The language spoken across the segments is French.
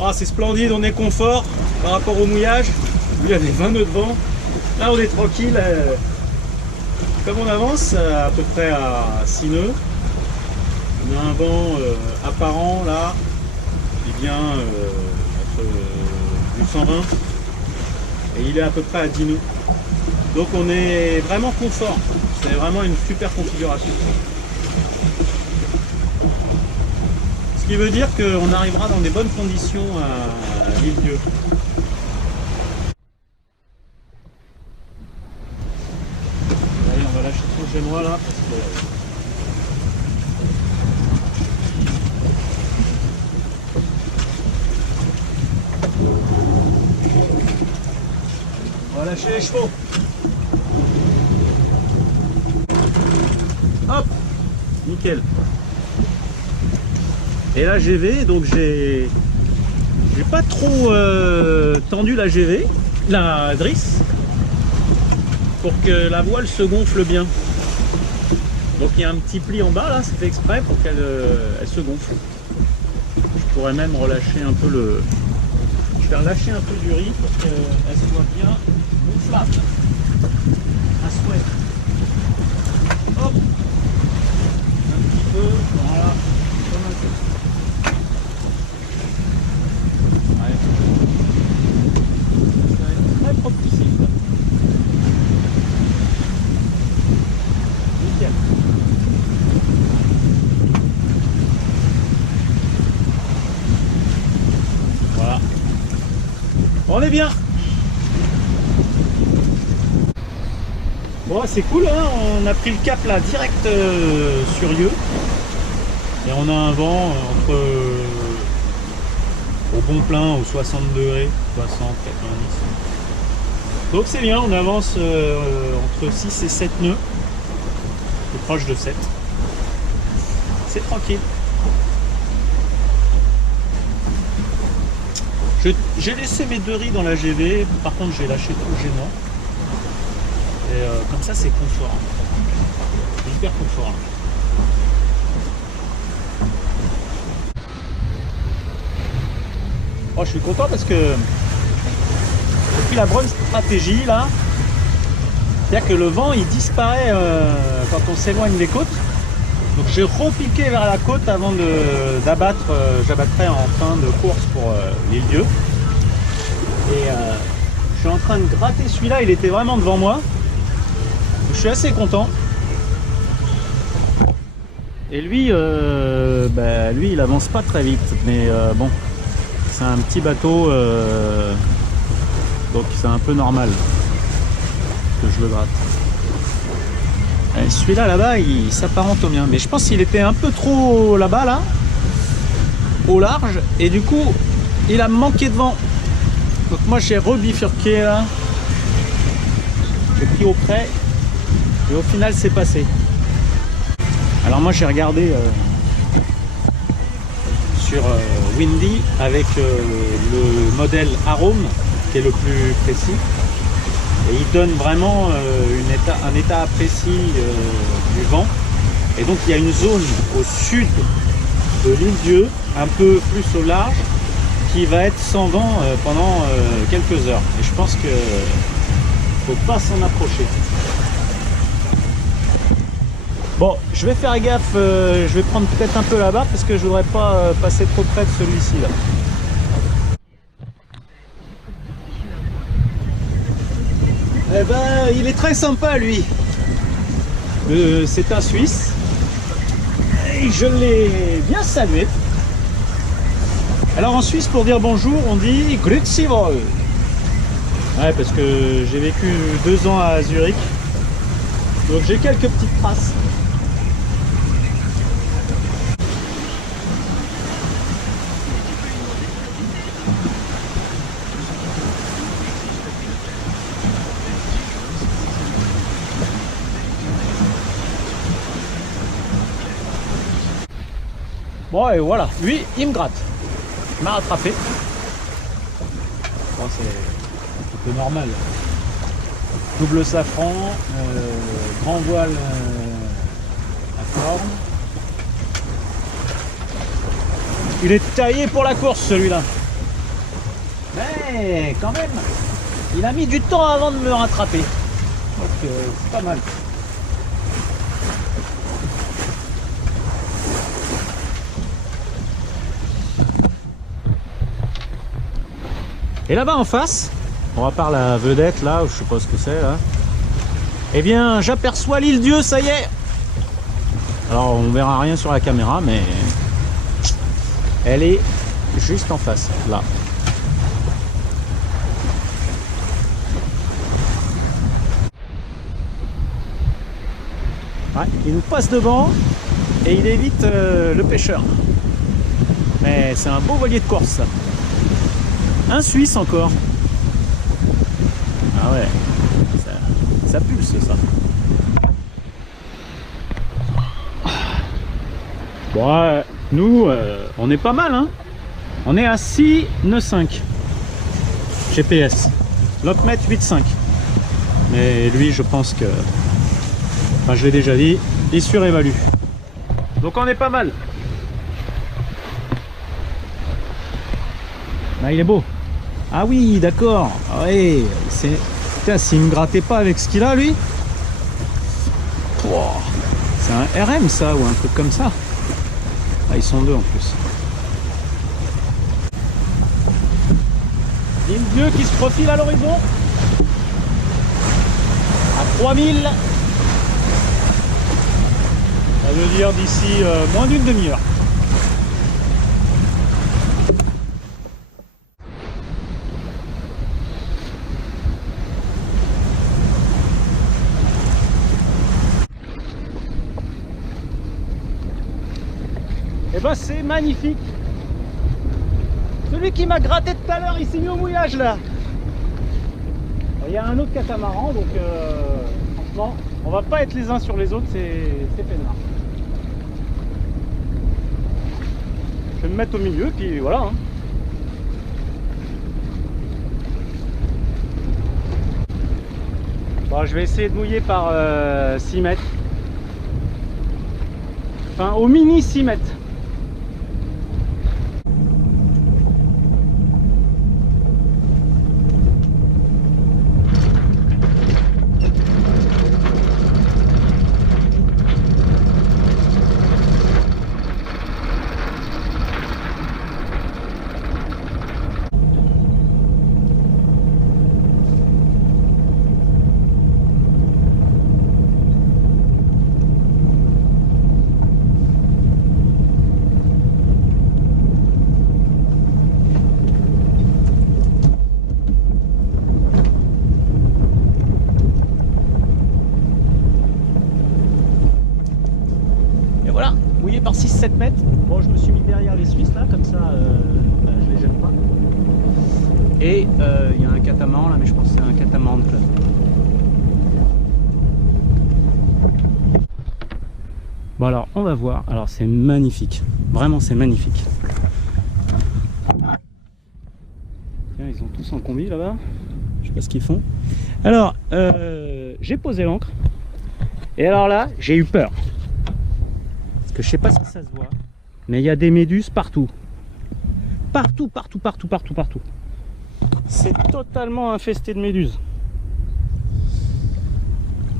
Oh, c'est splendide, on est confort par rapport au mouillage. Il y a des 20 nœuds de vent. Là, on est tranquille. Comme on avance à peu près à 6 nœuds, on a un vent apparent là, qui vient entre du 120 et il est à peu près à 10 nœuds. Donc on est vraiment confort. C'est vraiment une super configuration. Ce qui veut dire qu'on arrivera dans des bonnes conditions à l'île-Dieu. Allez, on va lâcher son génois là parce que... On va lâcher les chevaux. Hop, nickel. Et la GV, donc j'ai pas trop tendu la GV, la drisse, pour que la voile se gonfle bien. Donc il y a un petit pli en bas là, c'est fait exprès pour qu'elle elle se gonfle. Je pourrais même relâcher un peu le... Je vais relâcher un peu du riz pour qu'elle soit bien gonflable. À souhait. Hop. Un petit peu, voilà. Comme un peu. Ouais. Ça va être très propulsif. Nickel. Voilà. On est bien. Bon, c'est cool, hein, on a pris le cap là direct sur Yeux. Et on a un vent entre au bon plein, aux 60 degrés, 60, 90. Donc c'est bien, on avance entre 6 et 7 nœuds. Plus proche de 7. C'est tranquille. J'ai laissé mes 2 riz dans la GV, par contre j'ai lâché tout le génois. Et comme ça c'est confort. C'est hyper confort. Oh, je suis content parce que j'ai pris la bonne stratégie là. C'est-à-dire que le vent il disparaît quand on s'éloigne des côtes. Donc j'ai repiqué vers la côte avant d'abattre, j'abattrai en fin de course pour l'île-Dieu. Et je suis en train de gratter celui-là, il était vraiment devant moi. Donc, je suis assez content. Et lui, lui il avance pas très vite, mais bon, c'est un petit bateau, donc c'est un peu normal que je le gratte. Celui-là là-bas il s'apparente au mien, mais je pense qu'il était un peu trop là-bas là, au large, et du coup il a manqué de vent. Donc moi j'ai rebifurqué là, j'ai pris au près et au final c'est passé. Alors moi j'ai regardé sur Windy avec le modèle Arome qui est le plus précis. Et il donne vraiment un état précis du vent. Et donc il y a une zone au sud de l'île-Dieu, un peu plus au large, qui va être sans vent pendant quelques heures. Et je pense qu'il ne faut pas s'en approcher. Bon, je vais faire gaffe, je vais prendre peut-être un peu là-bas parce que je voudrais pas passer trop près de celui-ci là. Eh ben, il est très sympa lui. C'est un Suisse. Et je l'ai bien salué. Alors en Suisse, pour dire bonjour, on dit Grüezi wohl. Ouais, parce que j'ai vécu 2 ans à Zurich. Donc j'ai quelques petites traces. Bon, et voilà, lui il me gratte, il m'a rattrapé. Bon, c'est un petit peu normal. Double safran, grand voile à forme. Il est taillé pour la course celui-là. Mais quand même, il a mis du temps avant de me rattraper. Donc c'est pas mal. Et là-bas en face, on va par la vedette là, je sais pas ce que c'est là. Eh bien, j'aperçois l'île Dieu, ça y est. Alors on verra rien sur la caméra, mais elle est juste en face, là. Ouais, il nous passe devant et il évite le pêcheur. Mais c'est un beau voilier de Corse, ça. Un Suisse encore. Ah ouais, ça pulse ça. Bon, nous, on est pas mal, hein. On est à 6 nœuds 5 GPS. L'autre mètre 8,5. Mais lui, je pense que, enfin, je l'ai déjà dit, il surévalue. Donc on est pas mal. Là, il est beau. Ah oui, d'accord. Ah ouais, c'est... Putain, s'il me grattait pas avec ce qu'il a, lui. Wow. C'est un RM, ça, ou un truc comme ça. Ah, ils sont deux en plus. L'île Dieu qui se profile à l'horizon. À 3000. Ça veut dire d'ici moins d'une demi-heure. Et ben c'est magnifique. Celui qui m'a gratté tout à l'heure, il s'est mis au mouillage là. Il y a un autre catamaran, donc franchement, on va pas être les uns sur les autres, c'est peinard. Je vais me mettre au milieu, puis voilà. Hein. Bon, je vais essayer de mouiller par 6 mètres. Enfin, au mini 6 mètres. Par 6-7 mètres. Bon, je me suis mis derrière les Suisses là, comme ça je les gêne pas. Et il y a un catamaran là, mais je pense que c'est un catamaran de club. Bon, alors on va voir. Alors c'est magnifique, vraiment c'est magnifique. Tiens, ils ont tous en combi là-bas. Je sais pas ce qu'ils font. Alors j'ai posé l'ancre et alors là j'ai eu peur. Je sais pas si ça se voit, mais il y a des méduses partout. Partout. C'est totalement infesté de méduses.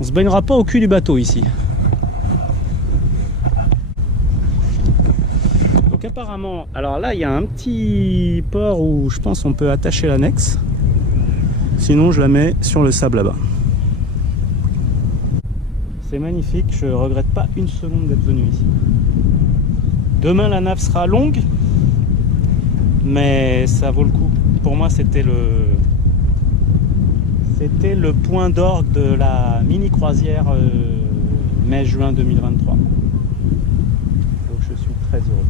On se baignera pas au cul du bateau ici. Donc apparemment, alors là il y a un petit port où je pense on peut attacher l'annexe. Sinon je la mets sur le sable là-bas. C'est magnifique, je regrette pas une seconde d'être venu ici. Demain la nave sera longue, mais ça vaut le coup. Pour moi c'était le point d'orgue de la mini croisière mai-juin 2023. Donc je suis très heureux.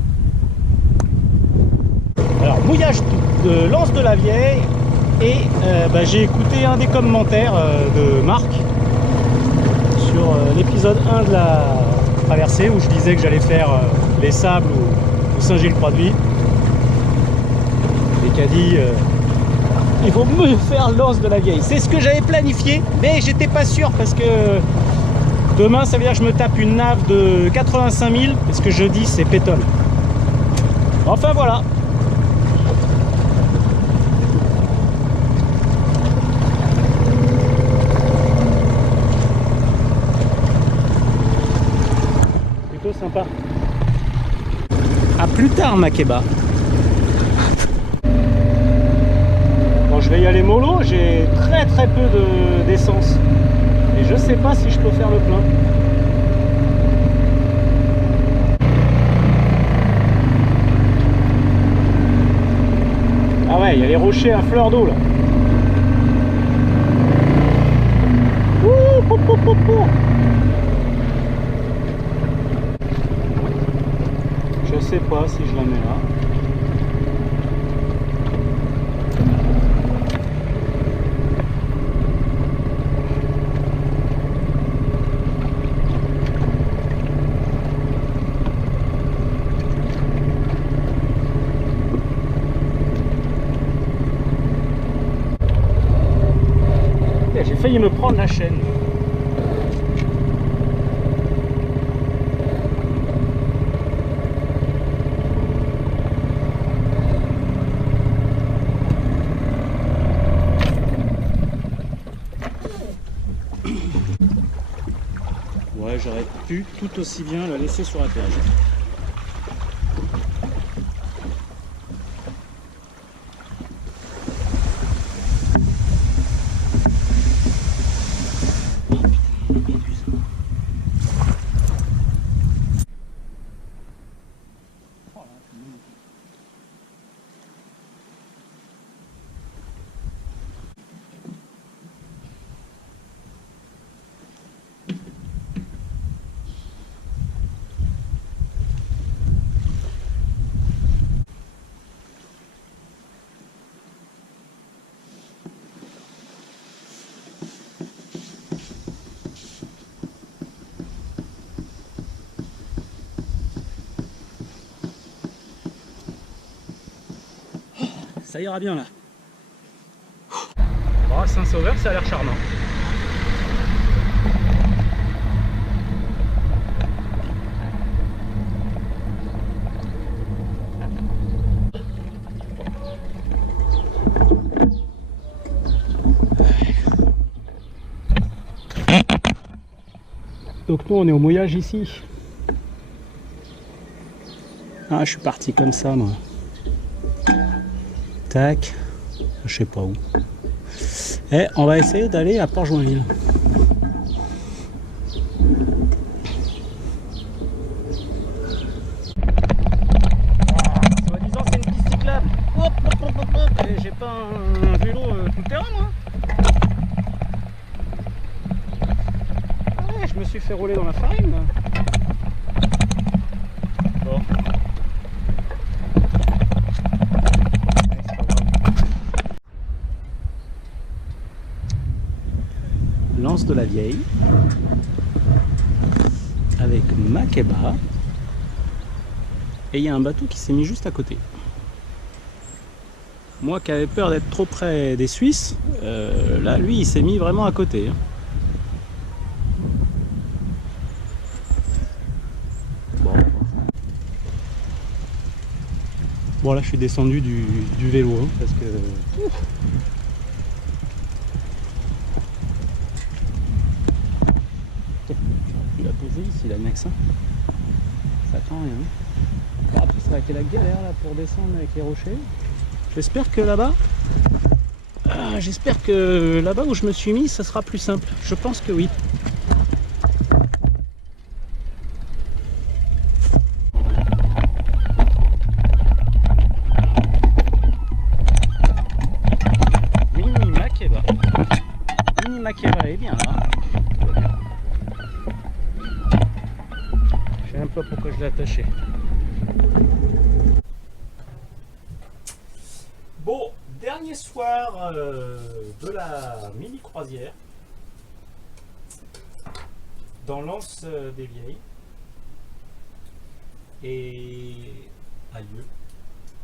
Alors mouillage de l'Anse de la Vieille et j'ai écouté un des commentaires de Marc sur l'épisode 1 de la traversée où je disais que j'allais faire les sables ou Saint-Gilles-Croix-de-Vie et qui a dit il faut me faire l'Anse de la Vieille. C'est ce que j'avais planifié, mais j'étais pas sûr parce que demain ça veut dire que je me tape une nave de 85 000 parce que jeudi c'est pétole. Enfin voilà. sympa. A plus tard, Makeba. Bon, je vais y aller mollo, j'ai très peu d'essence. Et je sais pas si je peux faire le plein. Ah ouais, il y a les rochers à fleur d'eau là. Ouh, pou, pou, pou, pou. Je sais pas si je la mets là. J'ai failli me prendre la chaîne. Ouais, j'aurais pu tout aussi bien la laisser sur la plage. Ça ira bien là. Oh, Saint-Sauveur, ça a l'air charmant. Donc nous on est au mouillage ici. Ah, je suis parti comme ça moi. Tac, je sais pas où. Et on va essayer d'aller à Port-Joinville. Soi-disant c'est une piste cyclable. Hop, hop, hop, hop, hop. Et j'ai pas un vélo tout terrain moi. Ah ouais, je me suis fait rouler dans la farine là. Bon. L'Anse de la Vieille avec Makeba et il y a un bateau qui s'est mis juste à côté. Moi qui avais peur d'être trop près des Suisses, là lui il s'est mis vraiment à côté. Bon là je suis descendu du vélo hein, parce que... Il a posé ici la Nex, hein. Ça tend rien. Bon, après ça va être la galère là pour descendre avec les rochers. J'espère que là-bas, où je me suis mis, ça sera plus simple. Je pense que oui. Mini Makeba. Mini Makeba est bien là. Je sais même pas pourquoi je l'ai attaché. Bon, dernier soir de la mini croisière dans l'Anse des Vieilles et à Lieu.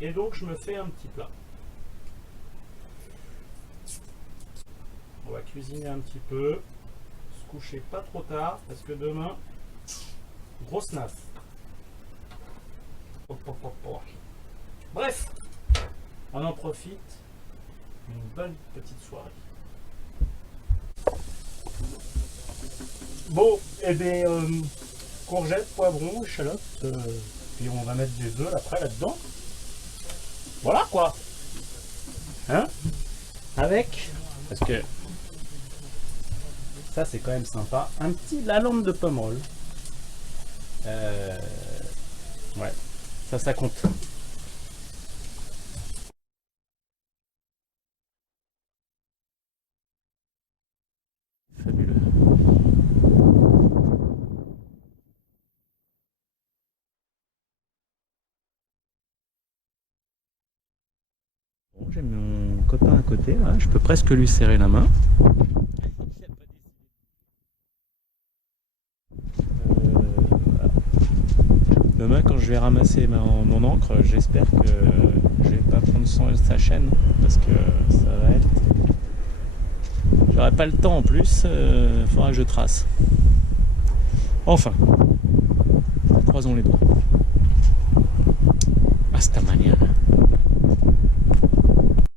Et donc je me fais un petit plat. On va cuisiner un petit peu, se coucher pas trop tard parce que demain, grosse naf. Bref, on en profite. Une bonne petite soirée. Bon, eh bien, courgettes, poivrons, échalotes. Puis on va mettre des œufs après là-dedans. Voilà quoi. Hein? Avec, parce que ça c'est quand même sympa, un petit lalande de pomerol. Ouais, ça compte. Fabuleux. Bon, j'ai mon copain à côté, là. Je peux presque lui serrer la main. Voilà. Demain, quand je vais ramasser mon encre, j'espère que je vais pas prendre sa chaîne parce que ça va être. J'aurai pas le temps en plus, faudra que je trace. Enfin, croisons les doigts.